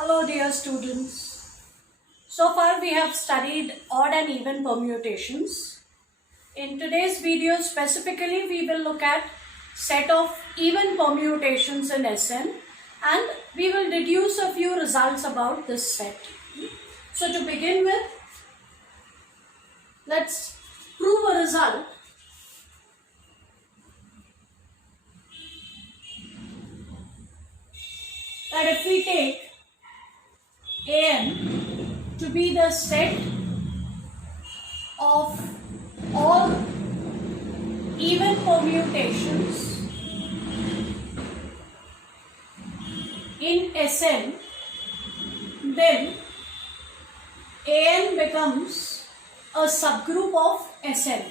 Hello dear students. So far we have studied odd and even permutations. In today's video specifically we will look at set of even permutations in Sn and we will deduce a few results about this set. So to begin with, let's prove a result. That if we take An to be the set of all even permutations in Sn, then An becomes a subgroup of Sn.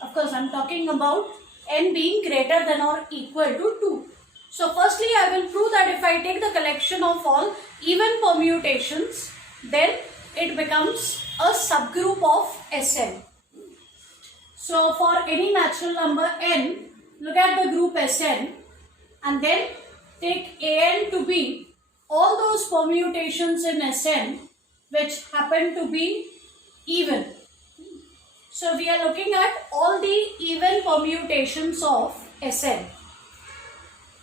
Of course, I am talking about n being greater than or equal to 2. So firstly, I will prove that if I take the collection of all even permutations, then it becomes a subgroup of Sn. So for any natural number n, look at the group Sn and then take An to be all those permutations in Sn which happen to be even. So we are looking at all the even permutations of Sn.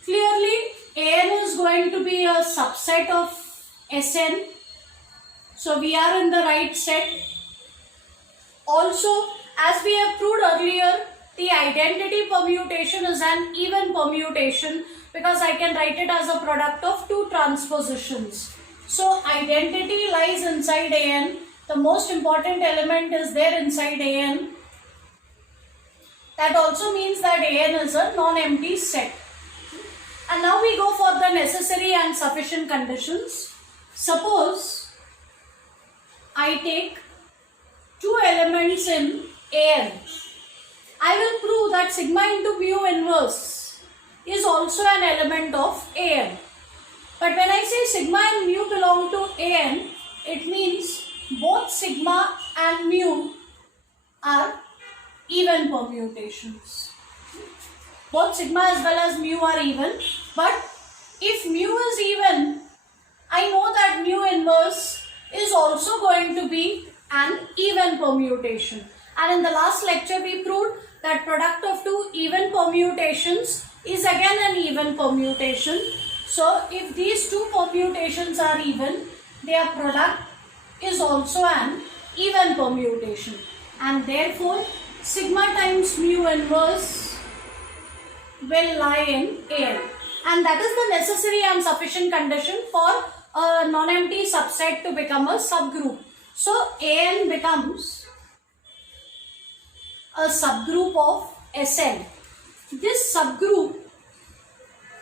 Clearly, An is going to be a subset of Sn. So we are in the right set. Also, as we have proved earlier, the identity permutation is an even permutation because I can write it as a product of two transpositions. So identity lies inside An. The most important element is there inside An. That also means that An is a non-empty set. And now we go for the necessary and sufficient conditions. Suppose I take two elements in An. I will prove that sigma into mu inverse is also an element of An. But when I say sigma and mu belong to An, it means both sigma and mu are even permutations. Both sigma as well as mu are even, but if mu is even, I know that mu inverse is also going to be an even permutation. And in the last lecture we proved that product of two even permutations is again an even permutation. So if these two permutations are even, their product is also an even permutation. And therefore sigma times mu inverse will lie in An, and that is the necessary and sufficient condition for a non-empty subset to become a subgroup. So An becomes a subgroup of Sn. This subgroup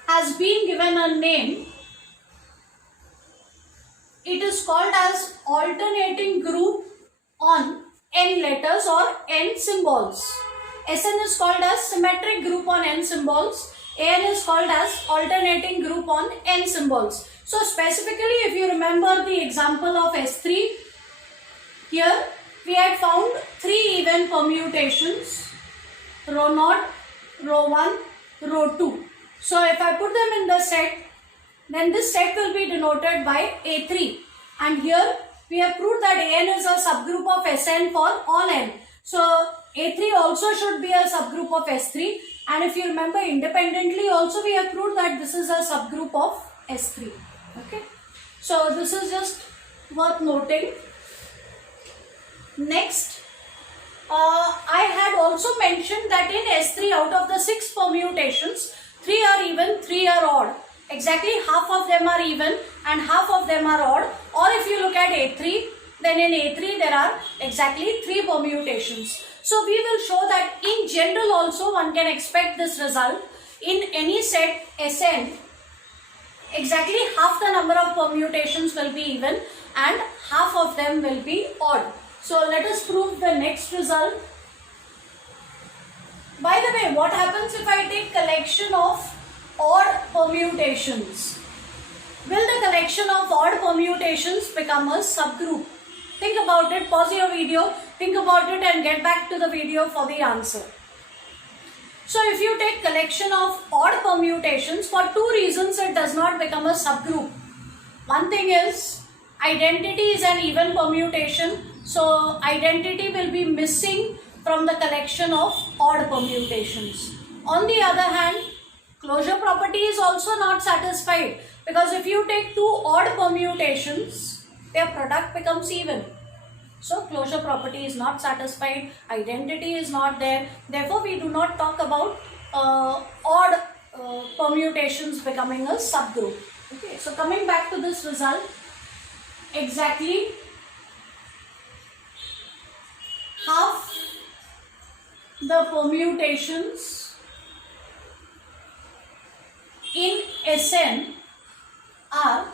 has been given a name. It is called as alternating group on n letters or n symbols. Sn is called as symmetric group on n symbols. An is called as alternating group on n symbols. So specifically, if you remember the example of S3, here we had found three even permutations, rho 0, rho 1, rho 2. So if I put them in the set, then this set will be denoted by A3. And here we have proved that An is a subgroup of Sn for all n. So A3 also should be a subgroup of S3, and if you remember independently also we have proved that this is a subgroup of S3. Okay, so this is just worth noting. Next, I had also mentioned that in S3 out of the 6 permutations, 3 are even, 3 are odd. Exactly half of them are even and half of them are odd. Or if you look at A3, then in A3 there are exactly 3 permutations. So we will show that in general also one can expect this result. In any set Sn, exactly half the number of permutations will be even and half of them will be odd. So let us prove the next result. By the way, what happens if I take collection of odd permutations? Will the collection of odd permutations become a subgroup? Think about it, pause your video, think about it and get back to the video for the answer. So if you take collection of odd permutations, for two reasons it does not become a subgroup. One thing is identity is an even permutation, so identity will be missing from the collection of odd permutations. On the other hand, closure property is also not satisfied, because if you take two odd permutations, their product becomes even. So closure property is not satisfied, identity is not there, therefore we do not talk about odd permutations becoming a subgroup. Okay, so coming back to this result, exactly half the permutations in Sn are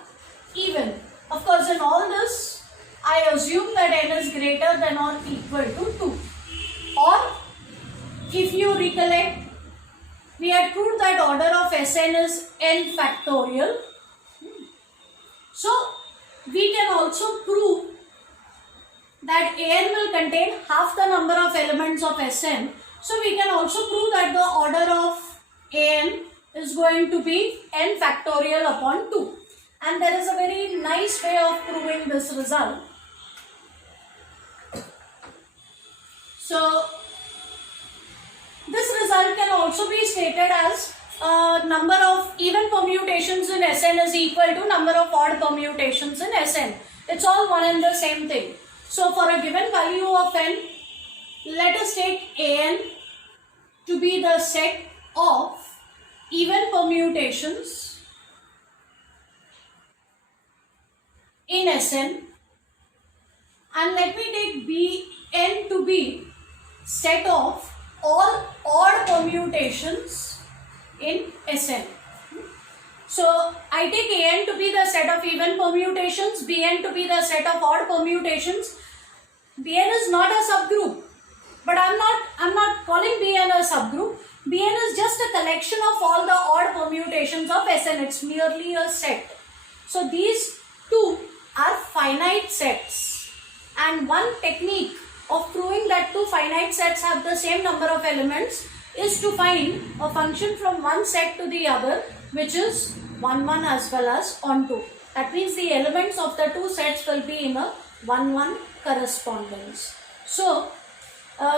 even. Of course, in all this, I assume that n is greater than or equal to 2. Or, if you recollect, we had proved that order of Sn is n factorial. So, we can also prove that An will contain half the number of elements of Sn. So, we can also prove that the order of An is going to be n factorial upon 2. And there is a very nice way of proving this result. So, this result can also be stated as number of even permutations in Sn is equal to number of odd permutations in Sn. It's all one and the same thing. So, for a given value of n, let us take An to be the set of even permutations in Sn, and let me take Bn to be set of all odd permutations in Sn. So, I take An to be the set of even permutations, Bn to be the set of odd permutations. Bn is not a subgroup, but I'm not calling Bn a subgroup. Bn is just a collection of all the odd permutations of Sn. It's merely a set. So, these two are finite sets, and one technique of proving that two finite sets have the same number of elements is to find a function from one set to the other which is 1, 1 as well as on 2. That means the elements of the two sets will be in a 1, 1 correspondence. So,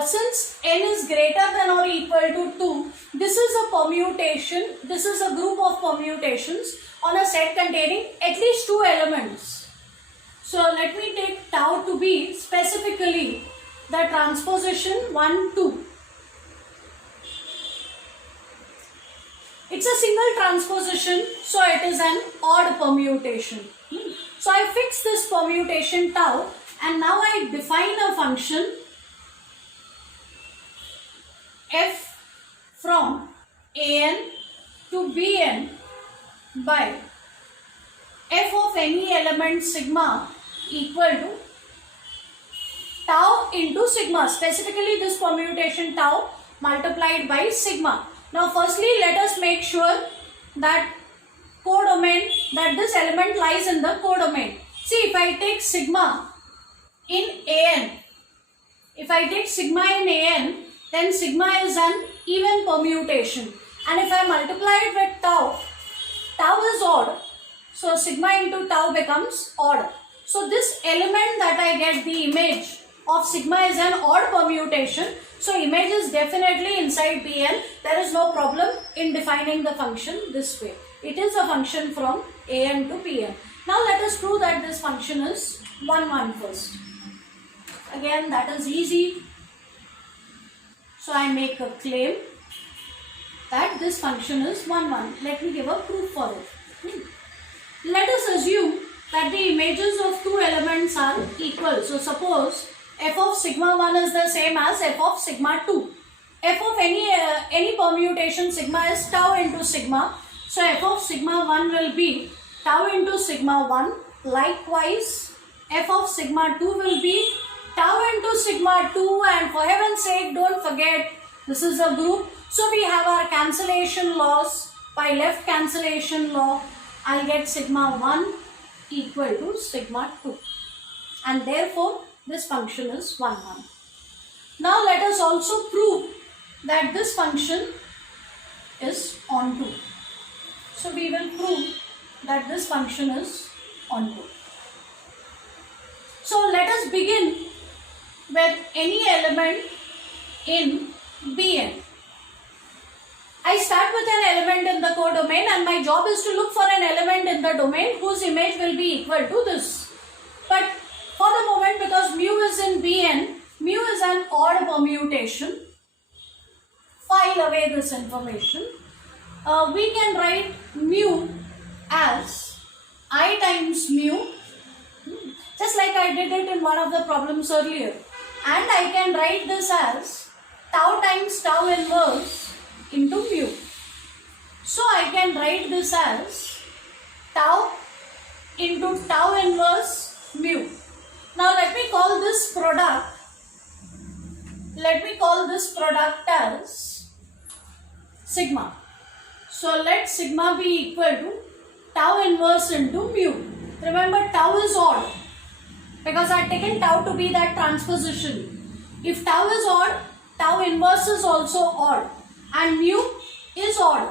since n is greater than or equal to 2, this is a permutation, this is a group of permutations on a set containing at least 2 elements. So, let me take tau to be specifically the transposition 1, 2. It's a single transposition, so it is an odd permutation. So, I fix this permutation tau, and now I define a function f from An to Bn by f of any element sigma equal to tau into sigma, specifically this permutation tau multiplied by sigma. Now firstly, let us make sure that codomain, that this element lies in the codomain. See, if I take sigma in An, then sigma is an even permutation, and if I multiply it with tau, tau is odd, so sigma into tau becomes odd. So this element that I get, the image of sigma, is an odd permutation. So image is definitely inside Bn. There is no problem in defining the function this way. It is a function from An to Bn. Now let us prove that this function is 1, 1 first. Again, that is easy. So I make a claim that this function is 1, 1. Let me give a proof for it. Let us assume that the images of two elements are equal. So suppose f of sigma 1 is the same as f of sigma 2. F of any permutation sigma is tau into sigma. So f of sigma 1 will be tau into sigma 1. Likewise, f of sigma 2 will be tau into sigma 2, and for heaven's sake, don't forget this is a group. So we have our cancellation laws. By left cancellation law, I'll get sigma 1 equal to sigma 2, and therefore this function is 1, 1. Now let us also prove that this function is onto. So we will prove that this function is onto. So let us begin with any element in Bn. I start with an element in the codomain and my job is to look for an element in the domain whose image will be equal to this. But for the moment, because mu is in Bn, mu is an odd permutation. File away this information. We can write mu as I times mu, just like I did it in one of the problems earlier. And I can write this as tau times tau inverse into mu. So I can write this as tau into tau inverse mu. Now let me call this product as sigma. So let sigma be equal to tau inverse into mu. Remember, tau is odd because I have taken tau to be that transposition. If tau is odd, tau inverse is also odd and mu is odd.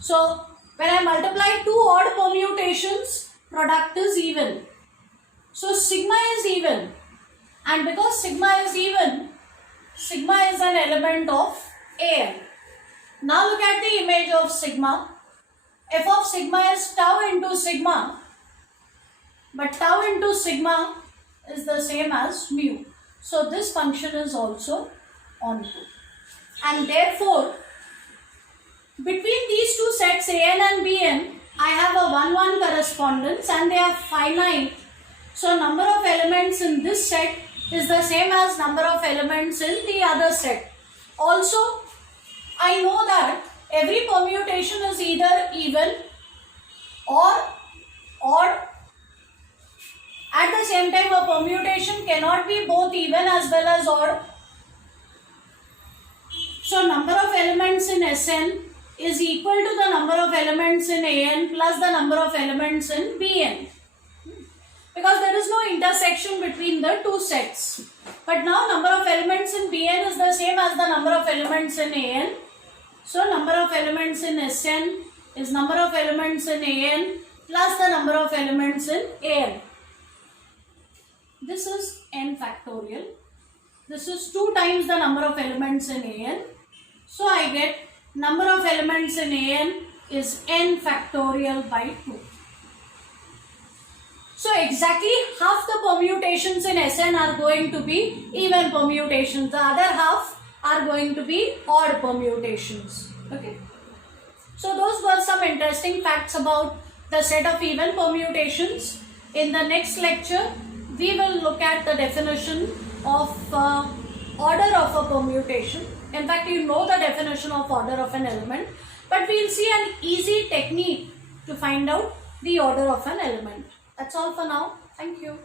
So when I multiply two odd permutations, product is even. So sigma is even, and because sigma is even, sigma is an element of An. Now look at the image of sigma. F of sigma is tau into sigma, but tau into sigma is the same as mu. So this function is also onto. And therefore, between these two sets An and Bn, I have a 1-1 correspondence and they are finite. So number of elements in this set is the same as number of elements in the other set. Also, I know that every permutation is either even or odd. At the same time, a permutation cannot be both even as well as odd. So number of elements in Sn is equal to the number of elements in An plus the number of elements in Bn. Because there is no intersection between the two sets. But now number of elements in Bn is the same as the number of elements in An. So number of elements in Sn is number of elements in An plus the number of elements in An. This is n factorial. This is 2 times the number of elements in An. So I get number of elements in An is n factorial by 2. So exactly half the permutations in Sn are going to be even permutations. The other half are going to be odd permutations. Okay. So those were some interesting facts about the set of even permutations. In the next lecture, we will look at the definition of order of a permutation. In fact, you know the definition of order of an element, but we will see an easy technique to find out the order of an element. That's all for now. Thank you.